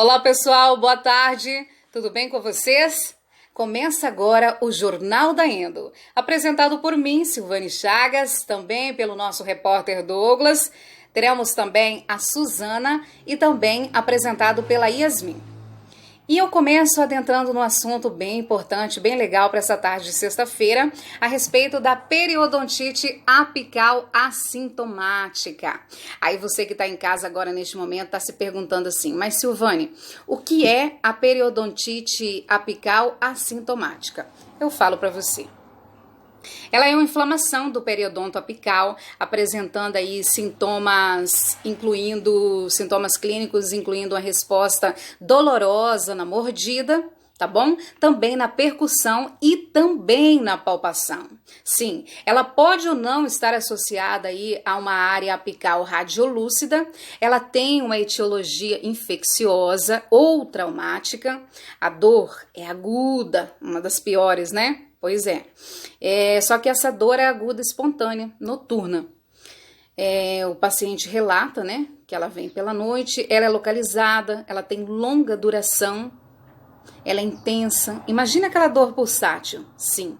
Olá pessoal, boa tarde, tudo bem com vocês? Começa agora o Jornal da Endo, apresentado por mim, Silvane Chagas, também pelo nosso repórter Douglas. Teremos também a Suzana e também apresentado pela Yasmin. E eu começo adentrando num assunto bem importante, bem legal para essa tarde de sexta-feira, a respeito da periodontite apical assintomática. Aí você que está em casa agora neste momento está se perguntando assim, mas Silvane, o que é a periodontite apical assintomática? Eu falo para você. Ela é uma inflamação do periodonto apical, apresentando aí sintomas, incluindo sintomas clínicos, incluindo uma resposta dolorosa na mordida, tá bom? Também na percussão e também na palpação. Sim, ela pode ou não estar associada aí a uma área apical radiolúcida, ela tem uma etiologia infecciosa ou traumática, a dor é aguda, uma das piores, né? Pois é. Só que essa dor é aguda, espontânea, noturna. O paciente relata, né, que ela vem pela noite, ela é localizada, ela tem longa duração, ela é intensa. Imagina aquela dor pulsátil, sim.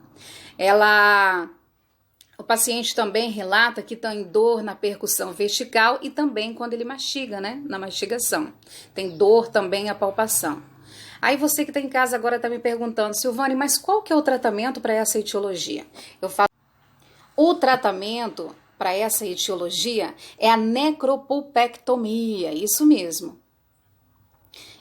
O paciente também relata que tem dor na percussão vertical e também quando ele mastiga, né, na mastigação. Tem dor também a palpação. Aí você que está em casa agora está me perguntando, Silvane, mas qual que é o tratamento para essa etiologia? Eu falo, o tratamento para essa etiologia é a necropulpectomia, isso mesmo.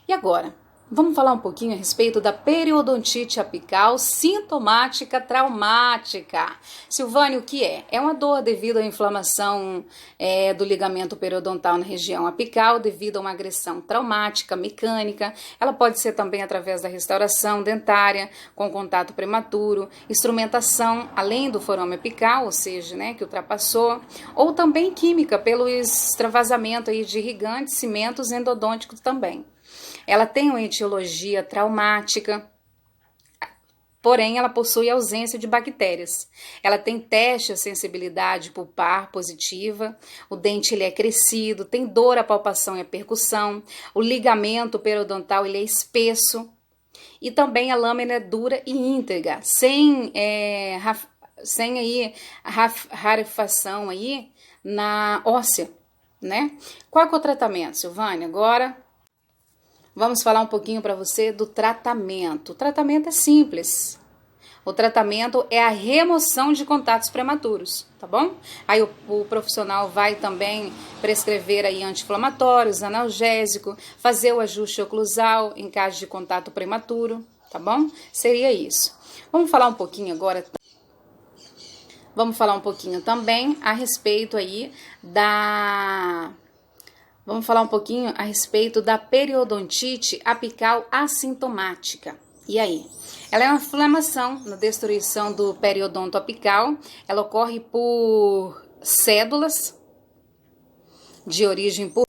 E agora? Vamos falar um pouquinho a respeito da periodontite apical sintomática traumática. Silvane, o que é? É uma dor devido à inflamação do ligamento periodontal na região apical, devido a uma agressão traumática mecânica. Ela pode ser também através da restauração dentária, com contato prematuro, instrumentação além do forame apical, ou seja, né, que ultrapassou, ou também química, pelo extravasamento aí de irrigantes, cimentos endodônticos também. Ela tem uma etiologia traumática, porém ela possui ausência de bactérias. Ela tem teste de sensibilidade pulpar positiva, o dente ele é crescido, tem dor à palpação e à percussão, o ligamento periodontal ele é espesso e também a lâmina é dura e íntegra, sem aí rarefação aí na óssea, né? Qual que é o tratamento, Silvane? Agora vamos falar um pouquinho para você do tratamento. O tratamento é simples. O tratamento é a remoção de contatos prematuros, tá bom? Aí o profissional vai também prescrever aí anti-inflamatórios, analgésico, fazer o ajuste oclusal em caso de contato prematuro, tá bom? Seria isso. Vamos falar um pouquinho agora. Vamos falar um pouquinho também a respeito aí Vamos falar um pouquinho a respeito da periodontite apical assintomática. E aí? Ela é uma inflamação na destruição do periodonto apical. Ela ocorre por cédulas de origem pulmonar.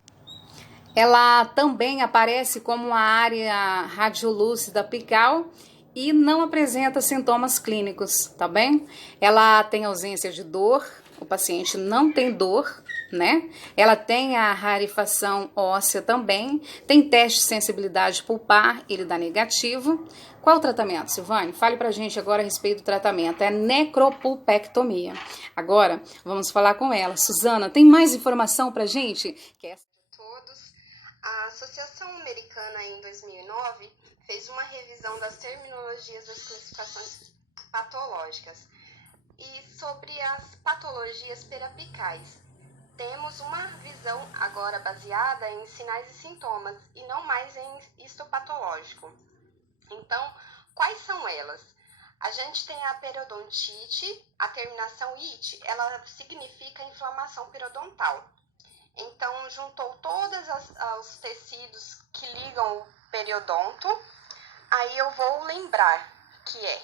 Ela também aparece como uma área radiolúcida apical e não apresenta sintomas clínicos, tá bem? Ela tem ausência de dor, o paciente não tem dor, né? Ela tem a rarefação óssea também, tem teste de sensibilidade pulpar, ele dá negativo. Qual é o tratamento, Silvane? Fale pra gente agora a respeito do tratamento. É necropulpectomia. Agora, vamos falar com ela. Suzana, tem mais informação pra gente? Todos. A Associação Americana, em 2009, fez uma revisão das terminologias das classificações patológicas. E sobre as patologias periapicais, temos uma visão agora baseada em sinais e sintomas e não mais em histopatológico. Então, quais são elas? A gente tem a periodontite, a terminação "ite", ela significa inflamação periodontal. Então, juntou todos os tecidos que ligam o periodonto. Aí eu vou lembrar que é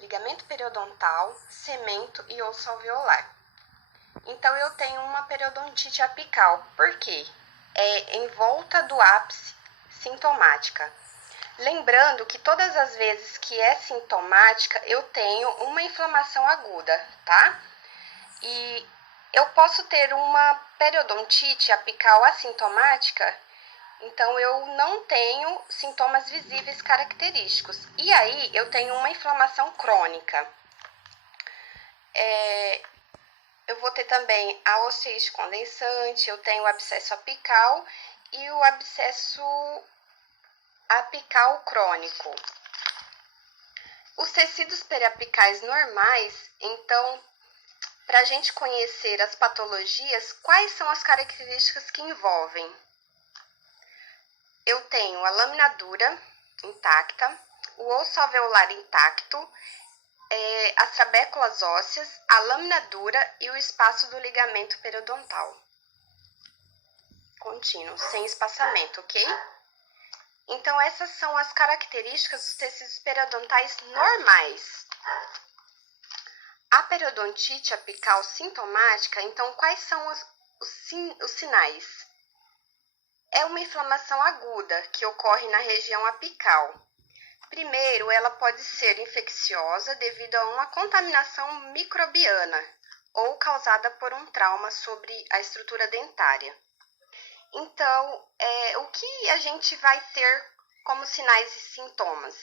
ligamento periodontal, cemento e osso alveolar. Então, eu tenho uma periodontite apical. Por quê? É em volta do ápice sintomática. Lembrando que todas as vezes que é sintomática, eu tenho uma inflamação aguda, tá? E eu posso ter uma periodontite apical assintomática Então, eu não tenho sintomas visíveis característicos. E aí, eu tenho uma inflamação crônica. Eu vou ter também a osteite condensante, eu tenho o abscesso apical e o abscesso apical crônico. Os tecidos periapicais normais, então, para a gente conhecer as patologias, quais são as características que envolvem? Eu tenho a lâmina dura intacta, o osso alveolar intacto, as trabéculas ósseas, a lâmina dura e o espaço do ligamento periodontal contínuo, sem espaçamento, ok? Então, essas são as características dos tecidos periodontais normais. A periodontite apical sintomática, então, quais são os sinais? É uma inflamação aguda que ocorre na região apical. Primeiro, ela pode ser infecciosa devido a uma contaminação microbiana ou causada por um trauma sobre a estrutura dentária. Então, o que a gente vai ter como sinais e sintomas?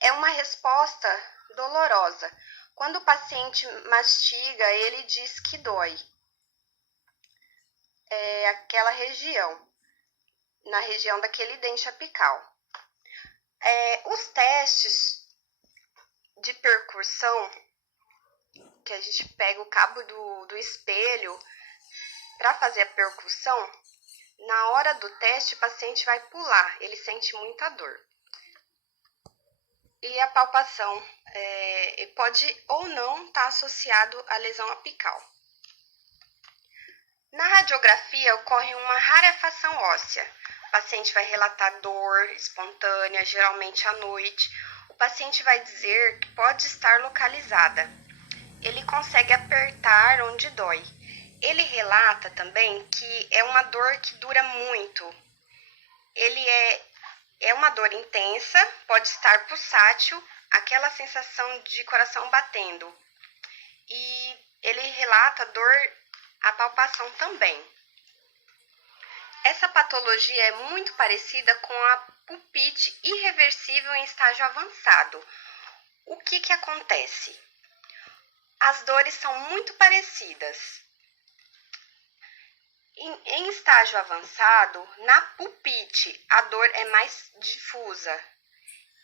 É uma resposta dolorosa. Quando o paciente mastiga, ele diz que dói. Aquela região, na região daquele dente apical. Os testes de percussão, que a gente pega o cabo do espelho para fazer a percussão, na hora do teste o paciente vai pular, ele sente muita dor. E a palpação pode ou não estar associado à lesão apical. Na radiografia ocorre uma rarefação óssea. O paciente vai relatar dor espontânea, geralmente à noite. O paciente vai dizer que pode estar localizada. Ele consegue apertar onde dói. Ele relata também que é uma dor que dura muito. Ele é uma dor intensa, pode estar pulsátil, aquela sensação de coração batendo. E ele relata dor à palpação também. Essa patologia é muito parecida com a pulpite irreversível em estágio avançado. O que acontece? As dores são muito parecidas. Em estágio avançado, na pulpite, a dor é mais difusa.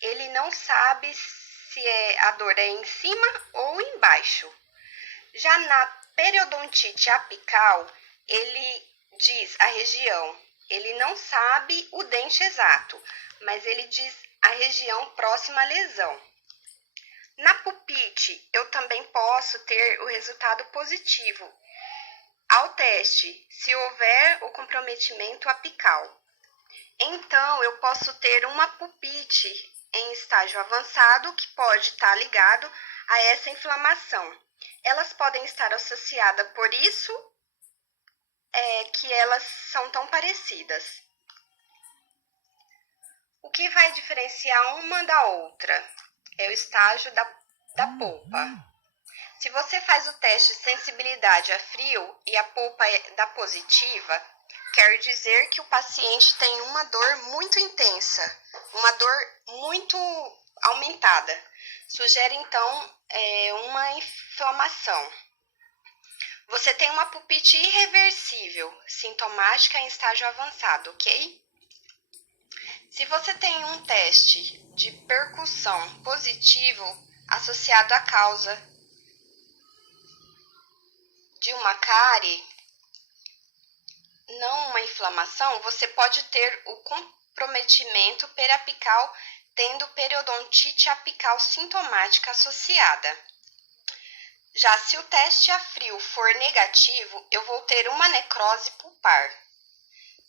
Ele não sabe se a dor é em cima ou embaixo. Já na periodontite apical, ele diz a região. Ele não sabe o dente exato, mas ele diz a região próxima à lesão. Na pulpite, eu também posso ter o resultado positivo ao teste, se houver o comprometimento apical. Então, eu posso ter uma pulpite em estágio avançado que pode estar ligado a essa inflamação. Elas podem estar associadas, por isso que elas são tão parecidas. O que vai diferenciar uma da outra é o estágio da polpa. Se você faz o teste de sensibilidade a frio e a polpa dá positiva, quer dizer que o paciente tem uma dor muito intensa, uma dor muito aumentada. Sugere, então, uma inflamação. Você tem uma pulpite irreversível, sintomática em estágio avançado, ok? Se você tem um teste de percussão positivo associado à causa de uma cárie, não uma inflamação, você pode ter o comprometimento periapical tendo periodontite apical sintomática associada. Já se o teste a frio for negativo, eu vou ter uma necrose pulpar.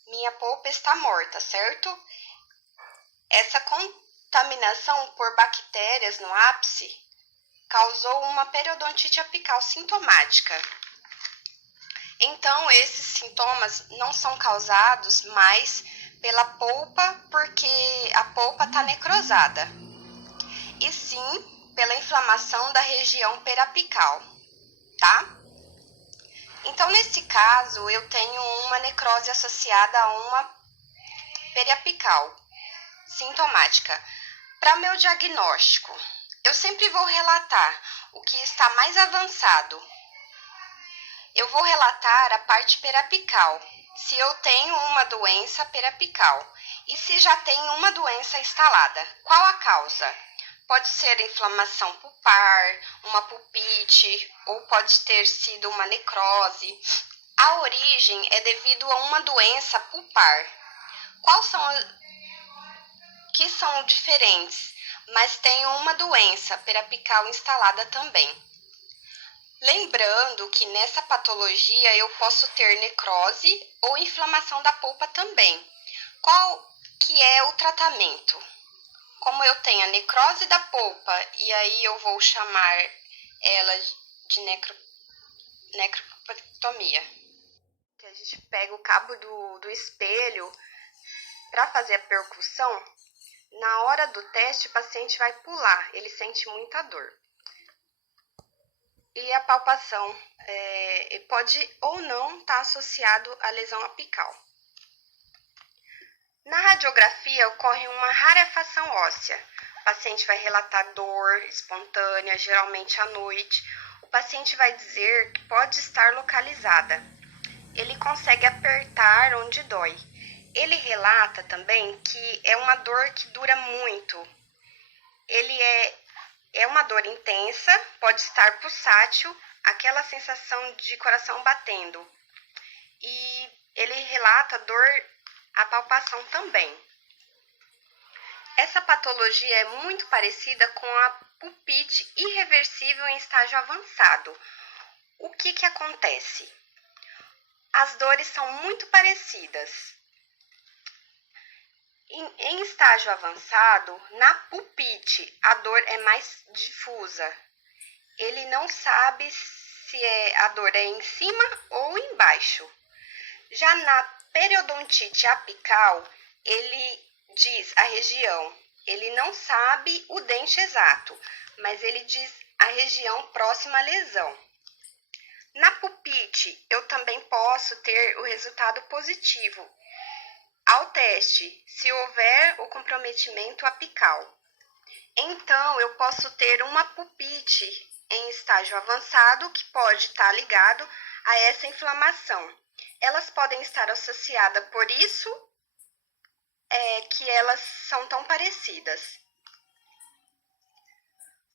Minha polpa está morta, certo? Essa contaminação por bactérias no ápice causou uma periodontite apical sintomática. Então, esses sintomas não são causados mais pela polpa, porque a polpa está necrosada, e sim pela inflamação da região periapical, tá? Então, nesse caso, eu tenho uma necrose associada a uma periapical sintomática. Para meu diagnóstico, eu sempre vou relatar o que está mais avançado. Eu vou relatar a parte periapical, se eu tenho uma doença periapical e se já tenho uma doença instalada. Qual a causa? Pode ser inflamação pulpar, uma pulpite ou pode ter sido uma necrose. A origem é devido a uma doença pulpar. Quais são que são diferentes, mas tem uma doença periapical instalada também. Lembrando que nessa patologia eu posso ter necrose ou inflamação da polpa também. Qual que é o tratamento? Como eu tenho a necrose da polpa e aí eu vou chamar ela de necropectomia. A gente pega o cabo do espelho para fazer a percussão. Na hora do teste o paciente vai pular, ele sente muita dor. E a palpação pode ou não estar associado à lesão apical. Na radiografia ocorre uma rarefação óssea. O paciente vai relatar dor espontânea, geralmente à noite. O paciente vai dizer que pode estar localizada. Ele consegue apertar onde dói. Ele relata também que é uma dor que dura muito. É uma dor intensa, pode estar pulsátil, aquela sensação de coração batendo. E ele relata dor à palpação também. Essa patologia é muito parecida com a pulpite irreversível em estágio avançado. O que acontece? As dores são muito parecidas. Em estágio avançado, na pulpite, a dor é mais difusa. Ele não sabe se a dor é em cima ou embaixo. Já na periodontite apical, ele diz a região. Ele não sabe o dente exato, mas ele diz a região próxima à lesão. Na pulpite, eu também posso ter o resultado positivo ao teste, se houver o comprometimento apical. Então, eu posso ter uma pulpite em estágio avançado que pode estar ligado a essa inflamação. Elas podem estar associadas, por isso que elas são tão parecidas.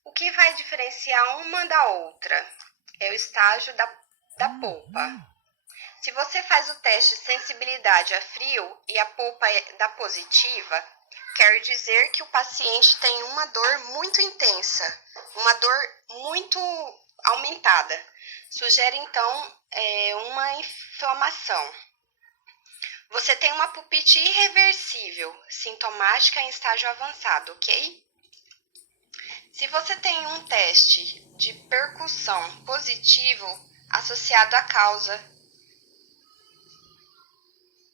O que vai diferenciar uma da outra é o estágio da polpa. Se você faz o teste de sensibilidade a frio e a polpa dá positiva, quer dizer que o paciente tem uma dor muito intensa, uma dor muito aumentada. Sugere, então, uma inflamação. Você tem uma pulpite irreversível, sintomática em estágio avançado, ok? Se você tem um teste de percussão positivo associado à causa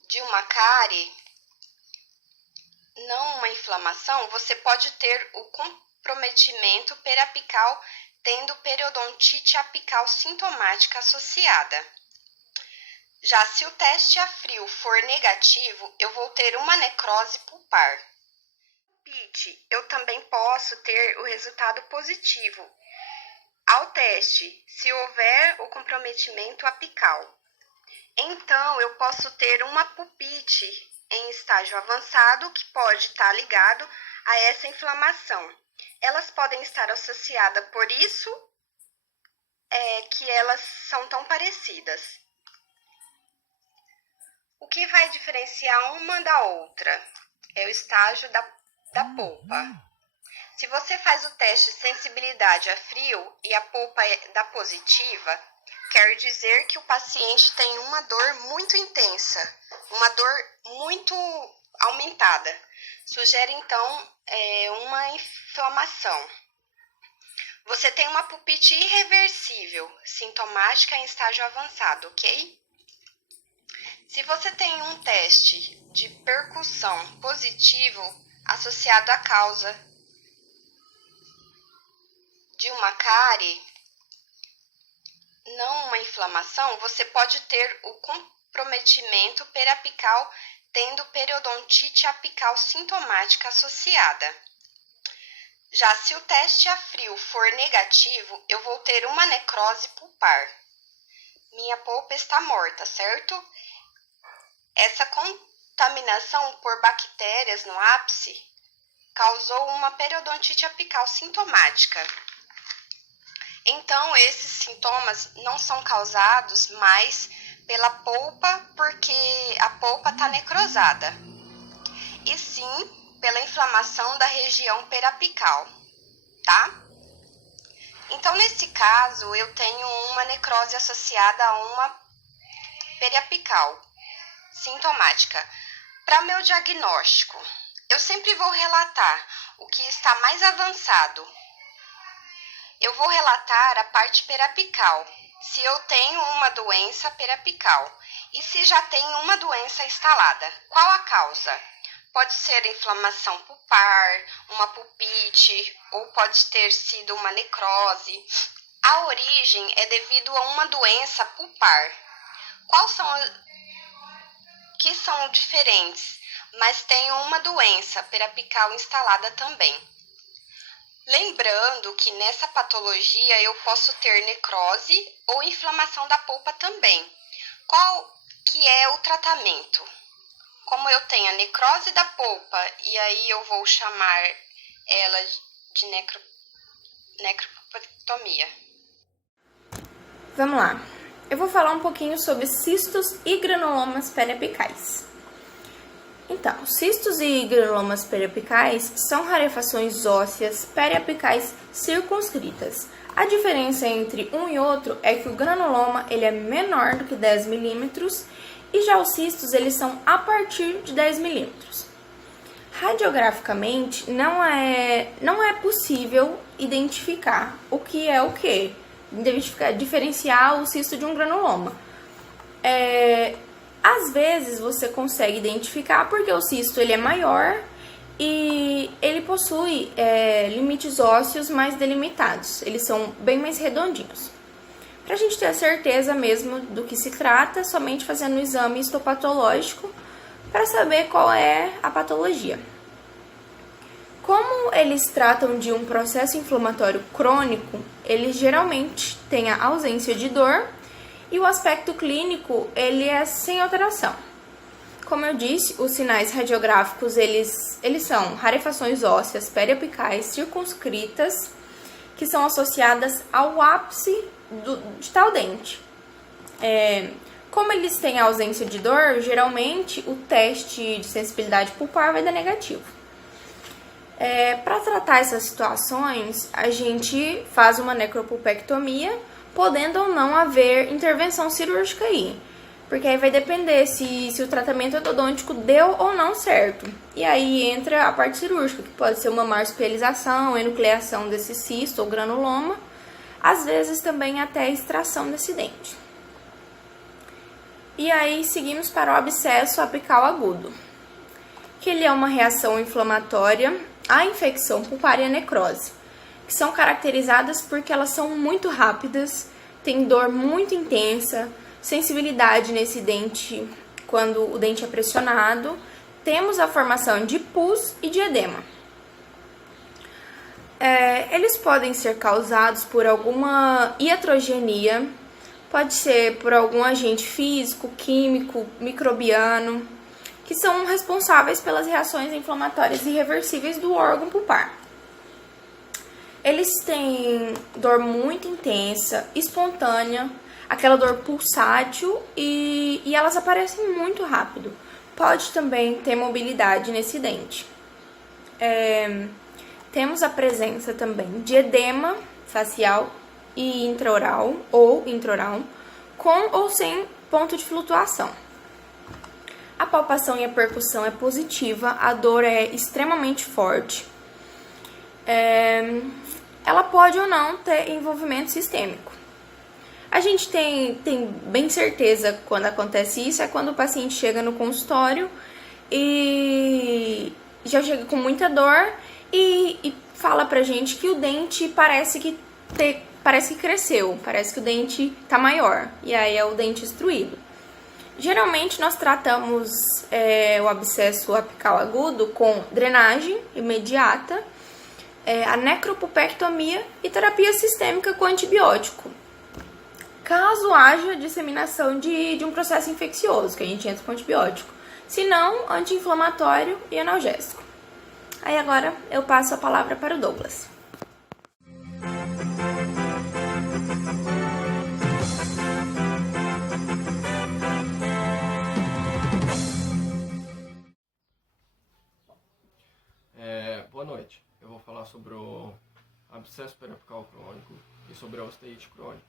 de uma cárie, não uma inflamação, você pode ter o comprometimento periapical tendo periodontite apical sintomática associada. Já se o teste a frio for negativo, eu vou ter uma necrose pulpar. Eu também posso ter o resultado positivo ao teste, se houver o comprometimento apical. Então, eu posso ter uma pulpite em estágio avançado que pode estar ligado a essa inflamação. Elas podem estar associadas, por isso que elas são tão parecidas. O que vai diferenciar uma da outra é o estágio da polpa. Se você faz o teste de sensibilidade a frio e a polpa dá positiva, quer dizer que o paciente tem uma dor muito intensa, uma dor muito aumentada. Sugere, então, uma inflamação. Você tem uma pulpite irreversível, sintomática em estágio avançado, ok? Se você tem um teste de percussão positivo associado à causa de uma cárie, não uma inflamação, você pode ter o comprometimento periapical tendo periodontite apical sintomática associada. Já se o teste a frio for negativo, eu vou ter uma necrose pulpar. Minha polpa está morta, certo? Essa contaminação por bactérias no ápice causou uma periodontite apical sintomática. Então, esses sintomas não são causados mais pela polpa, porque a polpa está necrosada, e sim pela inflamação da região periapical, tá? Então, nesse caso, eu tenho uma necrose associada a uma periapical sintomática. Para meu diagnóstico, eu sempre vou relatar o que está mais avançado. Eu vou relatar a parte periapical, se eu tenho uma doença periapical e se já tenho uma doença instalada. Qual a causa? Pode ser inflamação pulpar, uma pulpite ou pode ter sido uma necrose. A origem é devido a uma doença pulpar. Quais são que são diferentes, mas tem uma doença periapical instalada também. Lembrando que nessa patologia eu posso ter necrose ou inflamação da polpa também. Qual que é o tratamento? Como eu tenho a necrose da polpa e aí eu vou chamar ela de necropulpectomia. Vamos lá. Eu vou falar um pouquinho sobre cistos e granulomas periapicais. Então, cistos e granulomas periapicais são rarefações ósseas periapicais circunscritas. A diferença entre um e outro é que o granuloma ele é menor do que 10 milímetros e já os cistos eles são a partir de 10 milímetros. Radiograficamente, não é possível identificar o que é o que, diferenciar o cisto de um granuloma. Às vezes você consegue identificar porque o cisto ele é maior e ele possui limites ósseos mais delimitados, eles são bem mais redondinhos. Para a gente ter a certeza mesmo do que se trata, somente fazendo um exame histopatológico para saber qual é a patologia. Como eles tratam de um processo inflamatório crônico, eles geralmente têm a ausência de dor e o aspecto clínico ele é sem alteração. Como eu disse, os sinais radiográficos eles são rarefações ósseas periapicais circunscritas que são associadas ao ápice de tal dente. Como eles têm a ausência de dor, geralmente o teste de sensibilidade pulpar vai dar negativo. Para tratar essas situações, a gente faz uma necropulpectomia, podendo ou não haver intervenção cirúrgica aí. Porque aí vai depender se o tratamento endodôntico deu ou não certo. E aí entra a parte cirúrgica, que pode ser uma marsupialização, enucleação desse cisto ou granuloma, às vezes também até a extração desse dente. E aí seguimos para o abscesso apical agudo, que ele é uma reação inflamatória à infecção pulpar e à necrose, que são caracterizadas porque elas são muito rápidas, têm dor muito intensa, sensibilidade nesse dente quando o dente é pressionado, temos a formação de pus e de edema. Eles podem ser causados por alguma iatrogenia, pode ser por algum agente físico, químico, microbiano, que são responsáveis pelas reações inflamatórias irreversíveis do órgão pulpar. Eles têm dor muito intensa, espontânea, aquela dor pulsátil e elas aparecem muito rápido. Pode também ter mobilidade nesse dente. Temos a presença também de edema facial e intraoral ou intraoral, com ou sem ponto de flutuação. A palpação e a percussão é positiva, a dor é extremamente forte. Ela pode ou não ter envolvimento sistêmico. A gente tem bem certeza quando acontece isso, é quando o paciente chega no consultório e já chega com muita dor e fala pra gente que o dente parece que cresceu, parece que o dente tá maior, e aí é o dente extruído. Geralmente nós tratamos o abscesso apical agudo com drenagem imediata, a necropupectomia e terapia sistêmica com antibiótico. Caso haja disseminação de um processo infeccioso, que a gente entra com antibiótico. Se não, anti-inflamatório e analgésico. Aí agora eu passo a palavra para o Douglas. Boa noite. Eu vou falar sobre o abscesso periapical crônico e sobre a osteite crônica.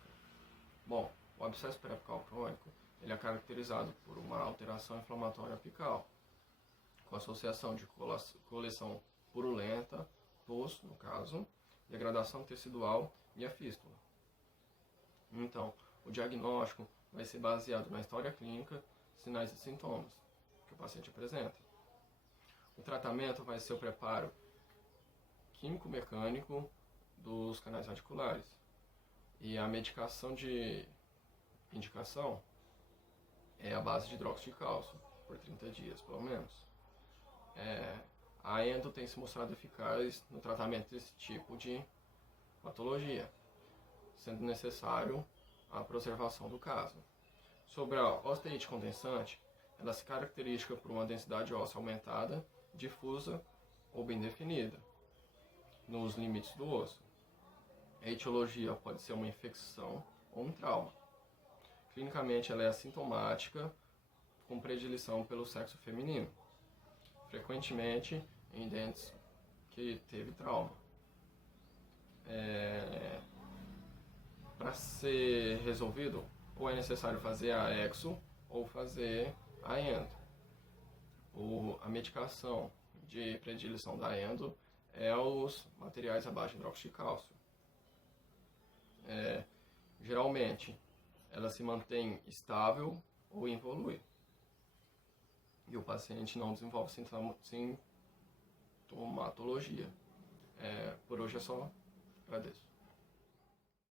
Bom, o abscesso periapical crônico ele é caracterizado por uma alteração inflamatória apical, com associação de coleção purulenta, pus, no caso, degradação tecidual e a fístula. Então, o diagnóstico vai ser baseado na história clínica, sinais e sintomas que o paciente apresenta. O tratamento vai ser o preparo químico-mecânico dos canais radiculares. E a medicação de indicação é a base de hidróxido de cálcio, por 30 dias, pelo menos. A endo tem se mostrado eficaz no tratamento desse tipo de patologia, sendo necessário a preservação do caso. Sobre a osteite condensante, ela se caracteriza por uma densidade óssea aumentada, difusa ou bem definida, nos limites do osso. A etiologia pode ser uma infecção ou um trauma. Clinicamente, ela é assintomática, com predileção pelo sexo feminino, frequentemente em dentes que teve trauma. Para ser resolvido, ou é necessário fazer a exo ou fazer a endo. A medicação de predileção da endo é os materiais à base de hidróxido de cálcio. Geralmente, ela se mantém estável ou evolui. E o paciente não desenvolve sintomatologia. Por hoje é só. Agradeço.